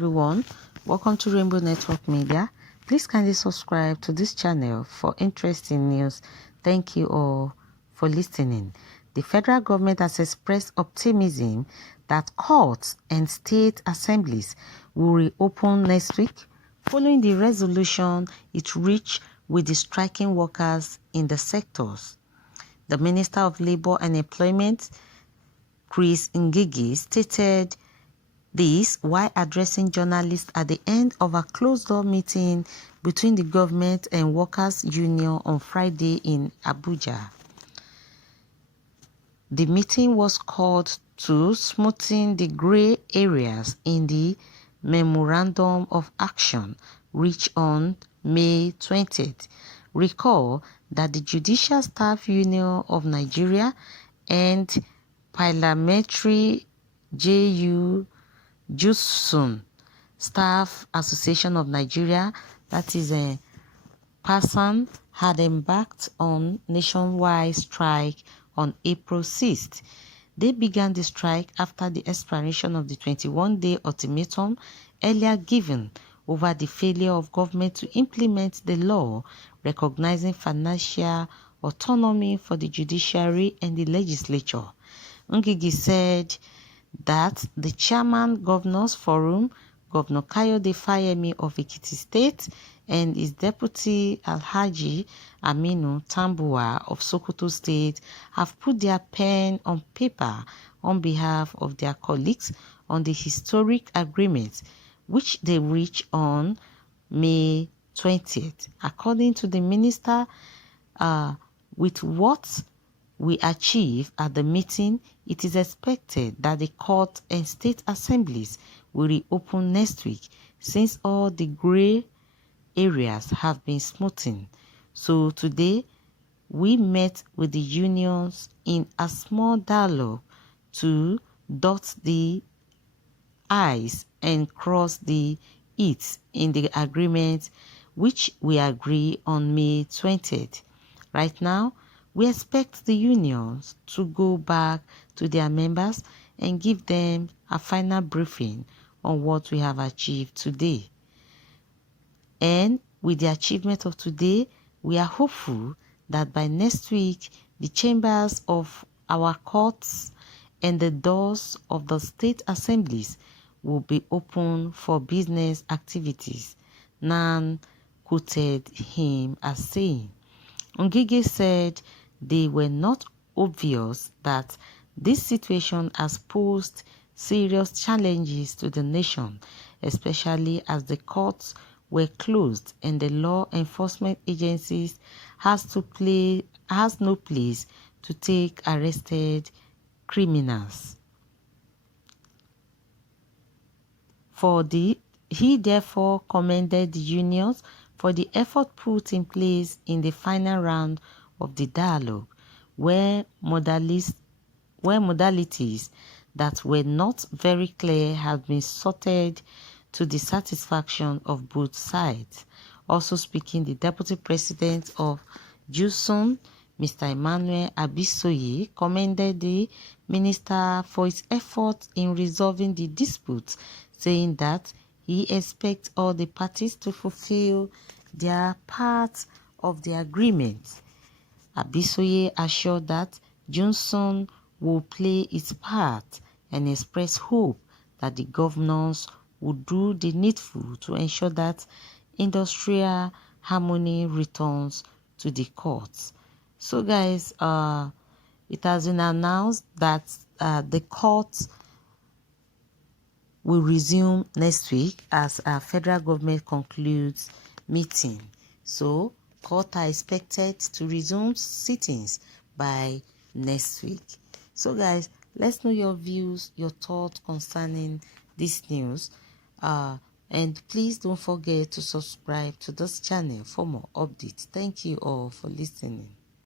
everyone, welcome to Rainbow Network Media. Please kindly subscribe to this channel for interesting news. Thank you all for listening. The federal government has expressed optimism that courts and state assemblies will reopen next week following the resolution it reached with the striking workers in the sectors. The Minister of Labour and Employment, Chris Ngige, stated this while addressing journalists at the end of a closed-door meeting between the government and workers' union on Friday in Abuja. The meeting was called to smoothen the grey areas in the Memorandum of Action reached on May 20th. Recall that the Judicial Staff Union of Nigeria and Parliamentary JUSUN Staff Association of Nigeria, that is a PASAN, had embarked on nationwide strike on April 6th. They began the strike after the expiration of the 21-day ultimatum earlier given over the failure of government to implement the law recognizing financial autonomy for the judiciary and the legislature. Ngige said that the chairman Governors Forum, Governor Kayode Fayemi of Ekiti State, and his deputy Alhaji Aminu Tambuwa of Sokoto State have put their pen on paper on behalf of their colleagues on the historic agreement which they reached on May 20th. According to the minister, with what we achieve at the meeting, it is expected that the court and state assemblies will reopen next week since all the grey areas have been smoothened. So today, we met with the unions in a small dialogue to dot the I's and cross the E's in the agreement which we agree on May 20th. Right now, we expect the unions to go back to their members and give them a final briefing on what we have achieved today. And with the achievement of today, we are hopeful that by next week, the chambers of our courts and the doors of the state assemblies will be open for business activities. Nan quoted him as saying. Ngige said they were not obvious that this situation has posed serious challenges to the nation, especially as the courts were closed and the law enforcement agencies has no place to take arrested criminals. He therefore commended the unions for the effort put in place in the final round of the dialogue, where modalities that were not very clear have been sorted to the satisfaction of both sides. Also speaking, the Deputy President of JUSUN, Mr. Emmanuel Abisoye, commended the minister for his efforts in resolving the dispute, saying that he expects all the parties to fulfill their part of the agreement. Abisoye assured that JUSUN will play its part and express hope that the governors will do the needful to ensure that industrial harmony returns to the courts. So guys, it has been announced that the courts will resume next week as our federal government concludes meeting. So court are expected to resume sittings by next week. So guys, let's know your views, your thoughts concerning this news. And please don't forget to subscribe to this channel for more updates. Thank you all for listening.